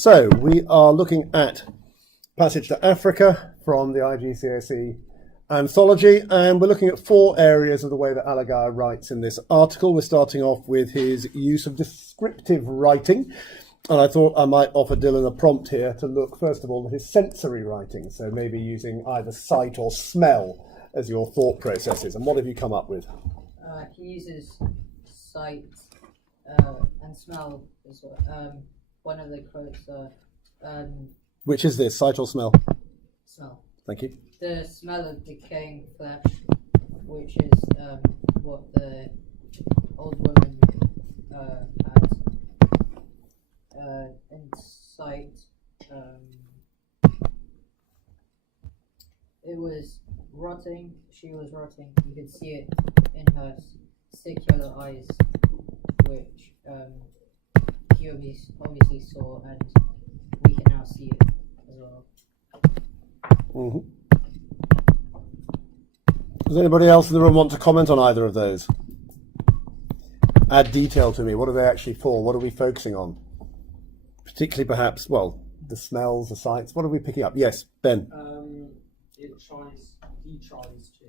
So we are looking at Passage to Africa from the IGCSE anthology, and we're looking at 4 areas of the way that Alagiah writes in this article. We're starting off with his use of descriptive writing, and I thought I might offer Dylan a prompt here to look first of all at his sensory writing, so maybe using either sight or smell as your thought processes. And what have you come up with? He uses sight and smell as well. One of the quotes are... Which is this, sight or smell? Smell. Thank you. The smell of decaying flesh, which is what the old woman had. And sight, it was rotting. She was rotting. You could see it in her sick yellow eyes, which he obviously saw, and we can now see it as well. Mm-hmm. Does anybody else in the room want to comment on either of those? Add detail to me. What are they actually for? What are we focusing on? Particularly perhaps, well, the smells, the sights. What are we picking up? Yes, Ben. He tries to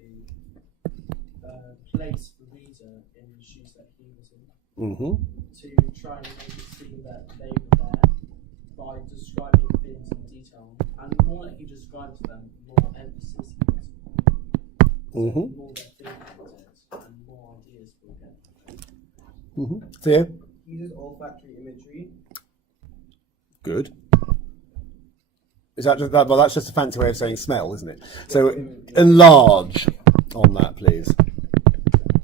place the reader in the shoes that he was in, to try and make it seem that they were there by describing things in detail. And the more that he describes them, the more emphasis he puts on. So the more they think about it, and more ideas we'll get. Theo? He uses olfactory imagery. Good. Is that just that? Well, that's just a fancy way of saying smell, isn't it? So enlarge on that, please.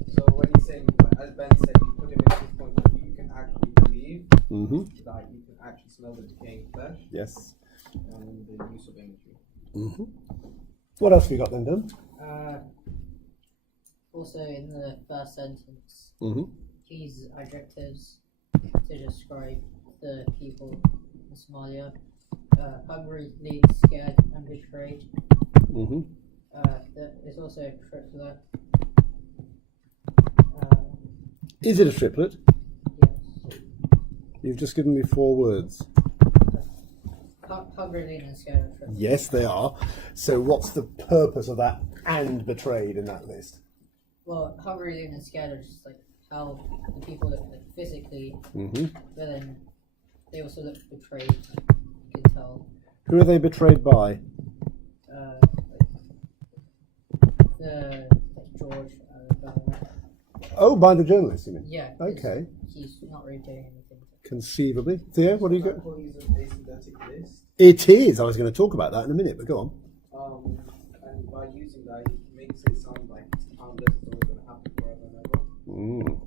So when he's saying, as Ben said, you put him in this point of view, you can actually believe that you can actually smell the decaying flesh. Yes. And the use of imagery. What else have you got then, Dan? Also, in the first sentence, he uses adjectives to describe the people in Somalia. Hungry, lean, scared, and betrayed. There is also a triplet. Is it a triplet? Yes. You've just given me 4 words. Hungry, lean, and scared are triplet. Yes, they are. So what's the purpose of that and betrayed in that list? Well, hungry, lean, and scared are just like how the people look like physically, but then they also look betrayed. You can tell. Who are they betrayed by? George. Oh, by the journalist, you mean? Yeah. Okay. He's not really doing anything. Conceivably. Theo, what do you got? He's an asynthetic list. It is. I was going to talk about that in a minute, but go on. And by using that, he makes it sound like it's countless, it's always going to happen forever and ever.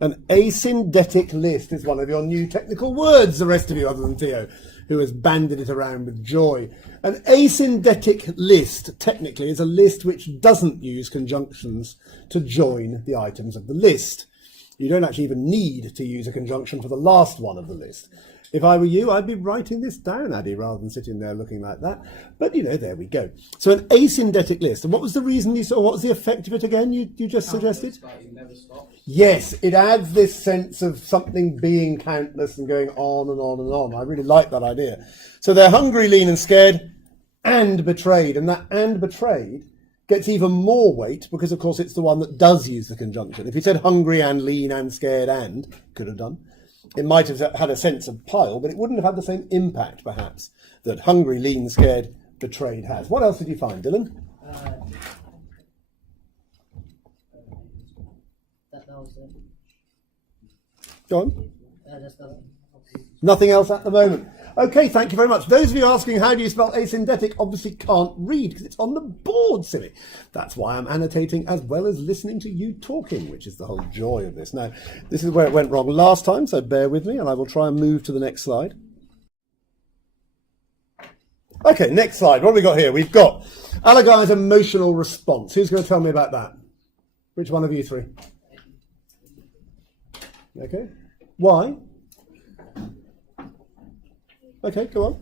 An asyndetic list is one of your new technical words, the rest of you, other than Theo, who has banded it around with joy. An asyndetic list, technically, is a list which doesn't use conjunctions to join the items of the list. You don't actually even need to use a conjunction for the last one of the list. If I were you, I'd be writing this down, Addy, rather than sitting there looking like that. But, there we go. So an asyndetic list. And what was the reason you saw? What was the effect of it again you just suggested? It never stops. Yes, it adds this sense of something being countless and going on and on and on. I really like that idea. So they're hungry, lean and scared and betrayed. And that and betrayed gets even more weight because, of course, it's the one that does use the conjunction. If he said hungry and lean and scared and, could have done, it might have had a sense of pile, but it wouldn't have had the same impact, perhaps, that hungry, lean, scared, betrayed has. What else did you find, Dylan? That was it. Go on. That's nothing. Nothing else at the moment. Okay, thank you very much. Those of you asking how do you spell asyndetic obviously can't read because it's on the board, silly. That's why I'm annotating as well as listening to you talking, which is the whole joy of this. Now, this is where it went wrong last time, so bear with me and I will try and move to the next slide. Okay, next slide. What have we got here? We've got Alagiah's emotional response. Who's going to tell me about that? Which one of you 3? Okay. Why? Okay, go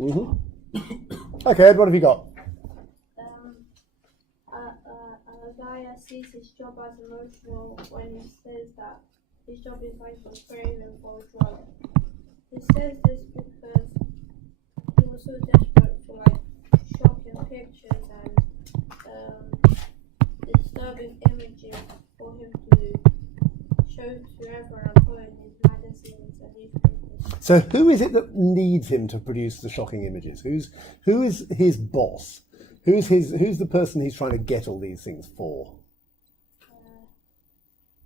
on. Okay, Ed, what have you got? Alagiah sees his job as emotional when he says that his job is like for craving for a drug. He says this because he was so desperate for like shocking pictures and disturbing images for him to show to everyone and put in his magazines and newspapers. So who is it that needs him to produce the shocking images? Who is his boss? Who's the person he's trying to get all these things for?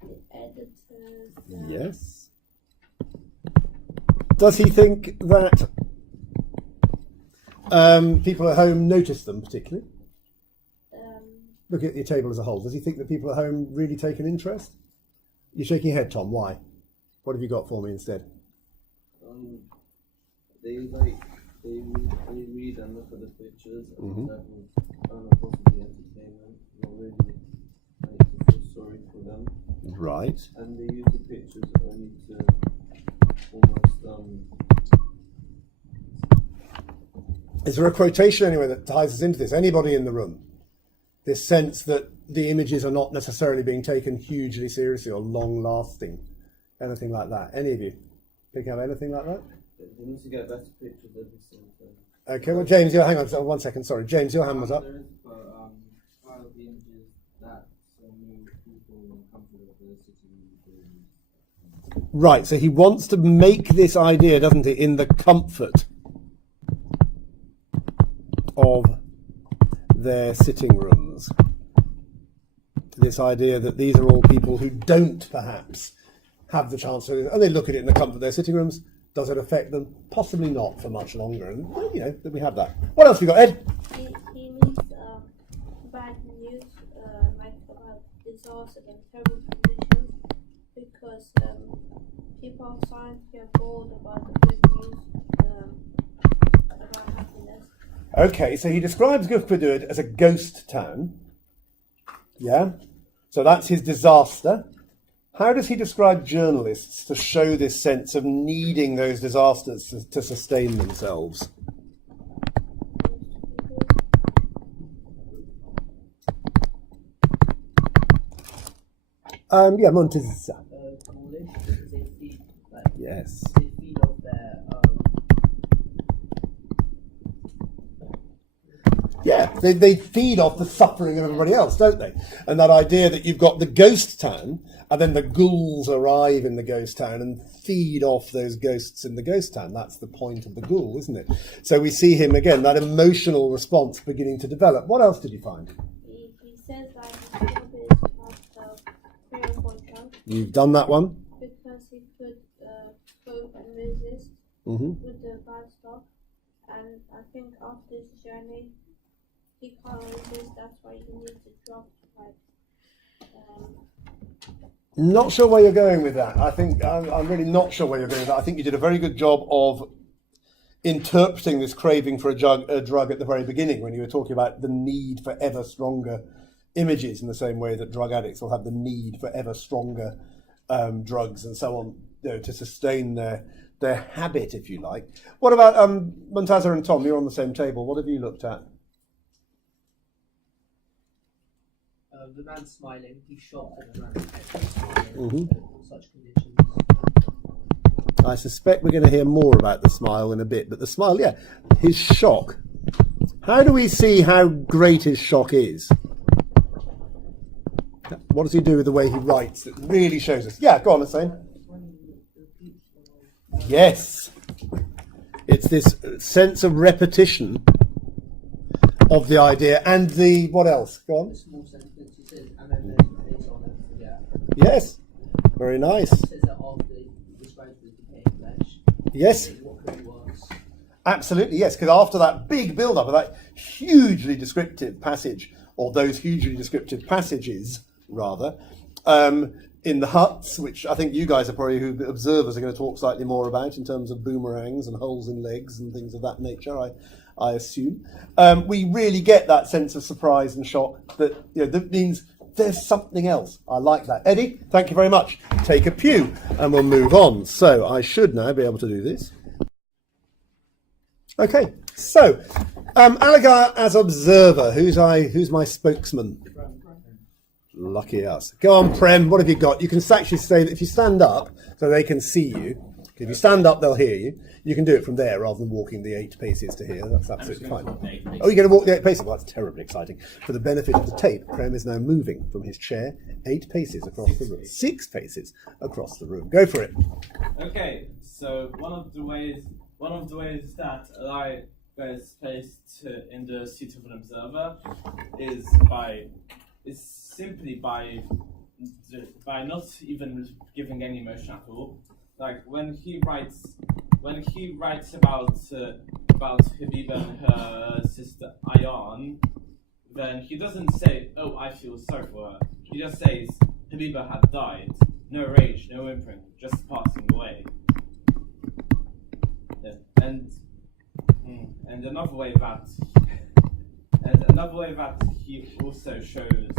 The editors. Yes. Does he think that people at home notice them particularly? Look at your table as a whole. Does he think that people at home really take an interest? You're shaking your head, Tom. Why? What have you got for me instead? They read and look at the pictures and that was possibly entertainment, not really like to feel sorry for them. Right. And they use the pictures only to almost Is there a quotation anyway that ties us into this? Anybody in the room? This sense that the images are not necessarily being taken hugely seriously or long lasting. Anything like that? Any of you pick up anything like that? they need to get better pictures every single time. Okay, well, James, hang on 1 second. Sorry, James, your hand was up. There is, but part of the images that many people comfortable with the city. Right, so he wants to make this idea, doesn't he, in the comfort of their sitting rooms. This idea that these are all people who don't perhaps have the chance to, and they look at it in the comfort of their sitting rooms. Does it affect them? Possibly not for much longer. And, you know, that we have that. What else we got, Ed? He needs bad news, like about disasters and terrible conditions, because people are starting to get bored about the good news about happiness. Okay, so he describes Gufbadud as a ghost town. Yeah? So that's his disaster. How does he describe journalists to show this sense of needing those disasters to sustain themselves? Yeah, Montez. Coolish, because they feed, like, Yes. they feed off their Yeah, they feed off the suffering of everybody else, don't they? And that idea that you've got the ghost town, and then the ghouls arrive in the ghost town and feed off those ghosts in the ghost town. That's the point of the ghoul, isn't it? So we see him again, that emotional response beginning to develop. What else did you find? He says like his job is like prayer for drugs, You've done that one. because he could cope and resist Mm-hmm. with the bad stuff. And I think after this journey, he can't resist. That's why he needs to drop like. Not sure where you're going with that. I think I'm really not sure where you're going with that. I think you did a very good job of interpreting this craving for a drug at the very beginning, when you were talking about the need for ever stronger images, in the same way that drug addicts will have the need for ever stronger drugs and so on, you know, to sustain their habit, if you like. What about Montazah and Tom? You're on the same table. What have you looked at? the man smiling. He's shocked at the man smiling Mhm. in such conditions. I suspect we're going to hear more about the smile in a bit, but the smile, yeah, his shock. How do we see how great his shock is? What does he do with the way he writes that really shows us? Yeah, go on, Hussein. Yes. It's this sense of repetition of the idea and the, what else? Go on. The small sentence he says, and then there's a face on it. Yeah. Yes. Very nice. He says that after he describes the decaying flesh. Yes. What could be worse? Absolutely, yes, because after that big build-up of that hugely descriptive passage, or those hugely descriptive passages, rather, in the huts, which I think you guys are probably, who observers are going to talk slightly more about in terms of boomerangs and holes in legs and things of that nature, I assume. We really get that sense of surprise and shock that, you know, that means there's something else. I like that. Eddie, thank you very much. Take a pew and we'll move on. So I should now be able to do this. Okay, so Alagiah as observer, who's my spokesman? Lucky us. Go on, Prem, what have you got? You can actually say that if you stand up so they can see you, if you stand up, they'll hear you. You can do it from there rather than walking the 8 paces to here. That's absolutely fine. Oh, you're going to walk the 8 paces? Well, that's terribly exciting. For the benefit of the tape, Prem is now moving from his chair 8 paces across the room. 6 paces across the room. Go for it. Okay, so one of the ways that Alagiah is placed in the seat of an observer is simply by not even giving any emotion at all. Like when he writes about Habiba and her sister Ayan, then he doesn't say, "Oh, I feel sorry for her." He just says, "Habiba had died. No rage, no whimpering, just passing away." Yeah. And another way that he also shows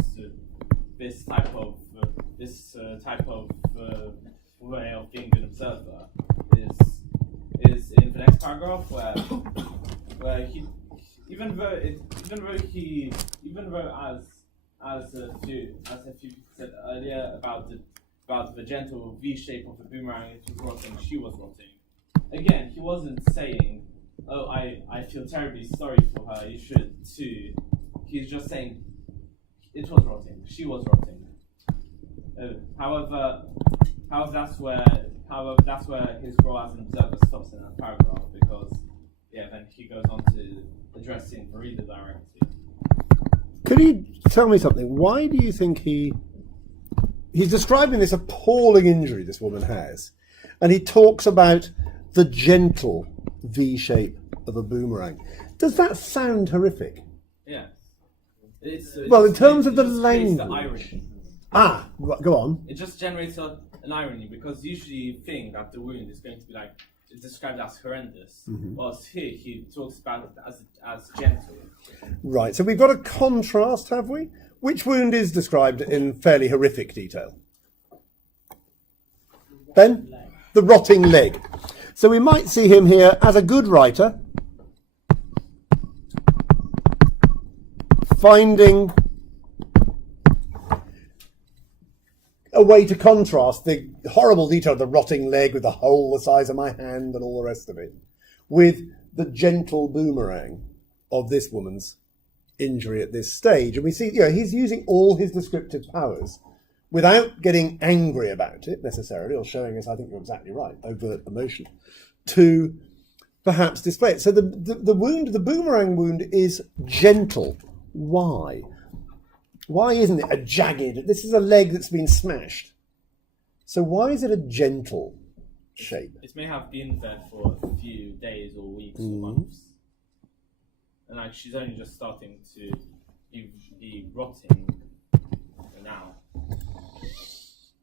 this type of way of being an observer is in the next paragraph where he even though as a few people said earlier about the gentle V shape of the boomerang, it was rotting, she was rotting. Again, he wasn't saying, "Oh, I feel terribly sorry for her, you should too." He's just saying it was rotting, she was rotting. However, that's where his role as an observer stops in that paragraph, because then he goes on to addressing the reader directly. Could you tell me something? Why do you think he's describing this appalling injury this woman has, and he talks about the gentle V shape of a boomerang? Does that sound horrific? Yeah. Well, in terms of the language. language. Go on. It just generates an irony, because usually you think that the wound is going to be described as horrendous, whilst here he talks about it as gentle. Right, so we've got a contrast, have we? Which wound is described in fairly horrific detail? Ben? The rotting leg. So we might see him here as a good writer, finding a way to contrast the horrible detail of the rotting leg with the hole the size of my hand and all the rest of it, with the gentle boomerang of this woman's injury at this stage. And we see, he's using all his descriptive powers without getting angry about it necessarily, or showing us, I think you're exactly right, overt emotion, to perhaps display it. So the wound, the boomerang wound, is gentle. Why? Why isn't it a jagged? This is a leg that's been smashed. So why is it a gentle shape? It may have been there for a few days or weeks or months. And she's only just starting to be rotting now.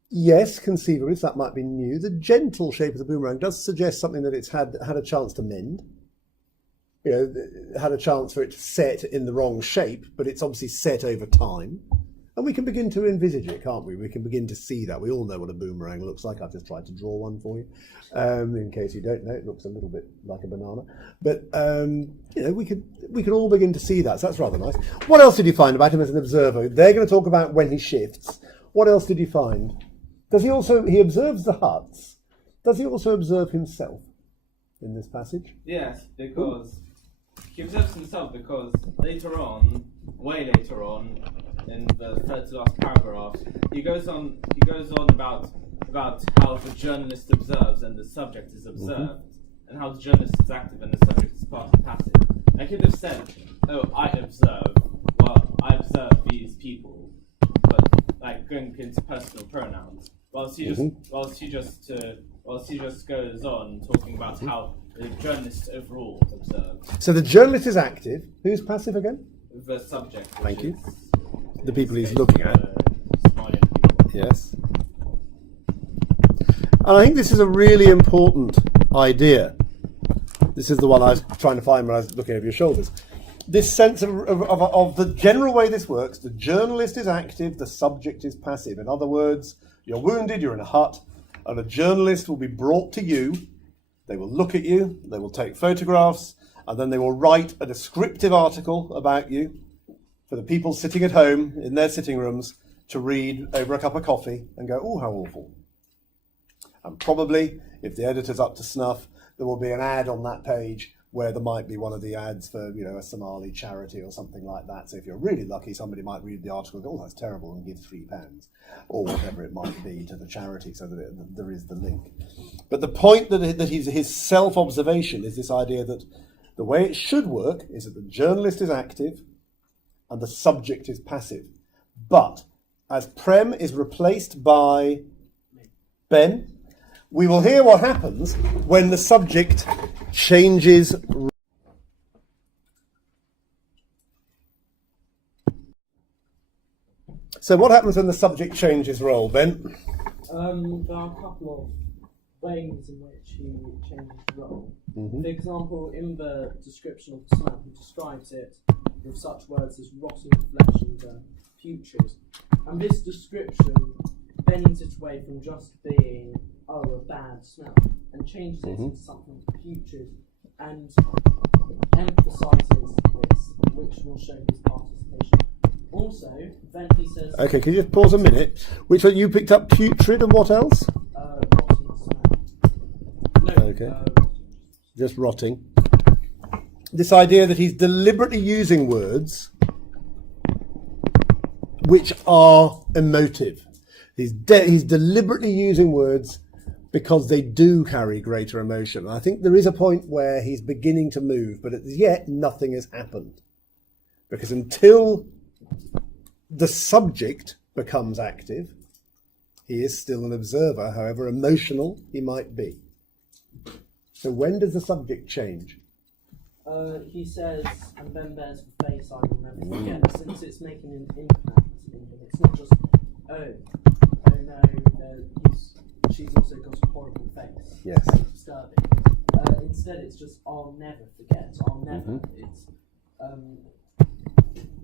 Yes, conceivably, that might be new. The gentle shape of the boomerang does suggest something that it's had a chance to mend. Had a chance for it to set in the wrong shape, but it's obviously set over time. And we can begin to envisage it, can't we? We can begin to see that. We all know what a boomerang looks like. I've just tried to draw one for you. In case you don't know, it looks a little bit like a banana. But, we could all begin to see that. So that's rather nice. What else did you find about him as an observer? They're going to talk about when he shifts. What else did you find? He observes the huts. Does he also observe himself in this passage? Yes, because he observes himself, because way later on, in the third to last paragraph, he goes on about how the journalist observes and the subject is observed, and how the journalist is active and the subject is passive. I could have said, "Oh, I observe these people," but going into personal pronouns, whilst he just goes on talking about how the journalist overall observes. So the journalist is active. Who's passive again? The subject. Thank you. The people he's looking at. Smiling people. Yes. And I think this is a really important idea. This is the one I was trying to find when I was looking over your shoulders. This sense of the general way this works: the journalist is active, the subject is passive. In other words, you're wounded, you're in a hut, and a journalist will be brought to you. They will look at you, they will take photographs, and then they will write a descriptive article about you for the people sitting at home in their sitting rooms to read over a cup of coffee and go, oh, how awful. And probably, if the editor's up to snuff, there will be an ad on that page where there might be one of the ads for, a Somali charity or something like that. So if you're really lucky, somebody might read the article and go, oh, that's terrible, and give £3 or whatever it might be to the charity, so that there is the link. But the point that his self-observation is this idea that the way it should work is that the journalist is active and the subject is passive. But as Prem is replaced by Ben, we will hear what happens when the subject changes. So what happens when the subject changes role, Ben? There are a couple of ways in which he changes role. Mm-hmm. For example, in the description of the smell, he describes it with such words as rotting flesh and putrid. And this description bends it away from just being a bad smell and changes it into something putrid and emphasises this, which will show his participation. Also, then he says... Okay, can you just pause a minute? Which one you picked up? Putrid and what else? Rotting smell. No, Okay. Just rotting. This idea that he's deliberately using words which are emotive. He's deliberately using words because they do carry greater emotion. And I think there is a point where he's beginning to move, but as yet nothing has happened. Because until the subject becomes active, he is still an observer, however emotional he might be. So when does the subject change? He says, and then there's the face I will never forget, since it's making an impact in him. It's not just, oh no, she's also got a horrible face. Yes. It's disturbing. Instead, it's just, I'll never forget. I'll never.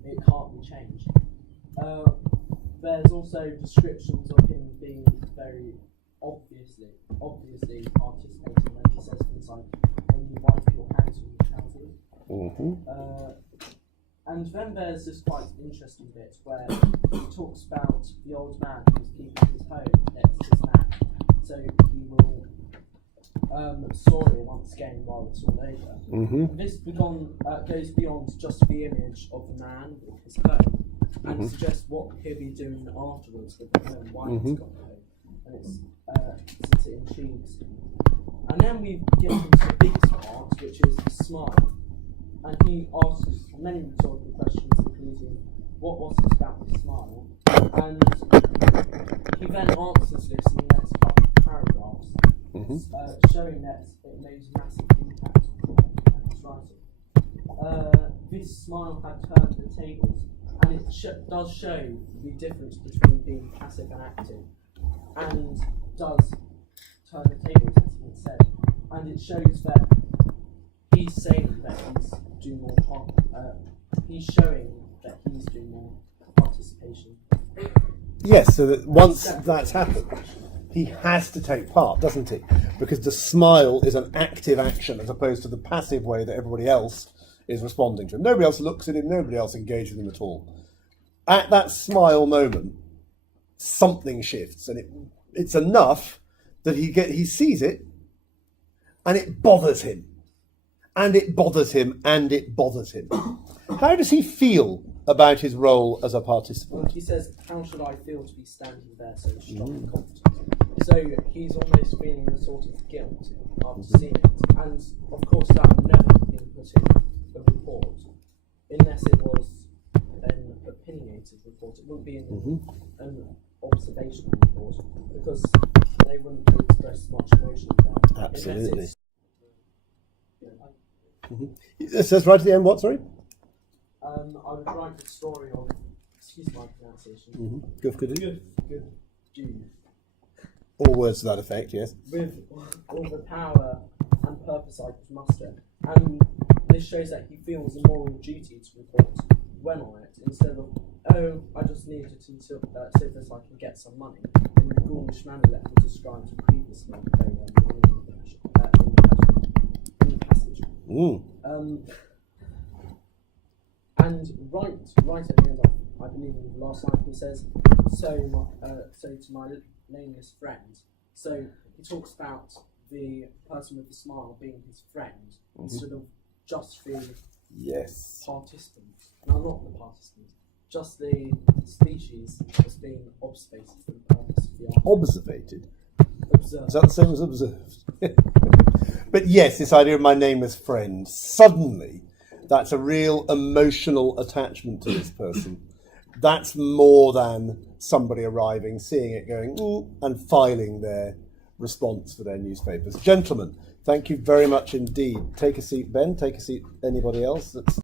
It can't be changed. There's also descriptions of him being very obviously participating when he says things like, when you wipe your hands on your trousers. And then there's this quite interesting bit where he talks about the old man who's keeping his home next to his man, so he will soil once again while it's all over. This goes beyond just the image of the man with his home and suggests what he'll be doing afterwards with the home, why he's got home, and it's since it intrigues. And then we get into the biggest part, which is the smile. And he asks many rhetorical questions, including what was it about the smile? And he then answers this in the next couple of paragraphs, showing that it made a massive impact on his writing. This smile had turned the tables, and it does show the difference between being passive and active, and does turn the tables, as he said. And it shows that he's saying that he's showing that he's doing more participation. Yes, so that once that's happened, he has to take part, doesn't he? Because the smile is an active action as opposed to the passive way that everybody else is responding to him. Nobody else looks at him, nobody else engages with him at all. At that smile moment, something shifts, and it's enough that he sees it, and it bothers him. And it bothers him, and it bothers him. How does he feel about his role as a participant? Well, he says, how should I feel to be standing there so strong and confident? So he's almost feeling a sort of guilt after seeing it. And of course that would never have been put in a report, unless it was an opinionated report. It wouldn't be an observational report, because they wouldn't express much emotion about it. Absolutely. It says right at the end, what, sorry? I would write the story of, excuse my pronunciation, Good. Jude. All words to that effect, yes. With all the power and purpose I could muster. And this shows that he feels a moral duty to report when on it, instead of, oh, I just need it so that I can get some money, in the ghoulish manner that was described previously in the passage. And right at the end, I I believe in the last line, he says, so to my nameless friend. So he talks about the person with the smile being his friend instead of just the Yes. participants. No, not the participants. Just the species as being observated for the purpose of the art. Observated. Observed. Is that the same as observed? But yes, this idea of my nameless friend, suddenly, that's a real emotional attachment to this person. That's more than somebody arriving, seeing it, going, and filing their response for their newspapers. Gentlemen, thank you very much indeed. Take a seat, Ben. Take a seat, anybody else that's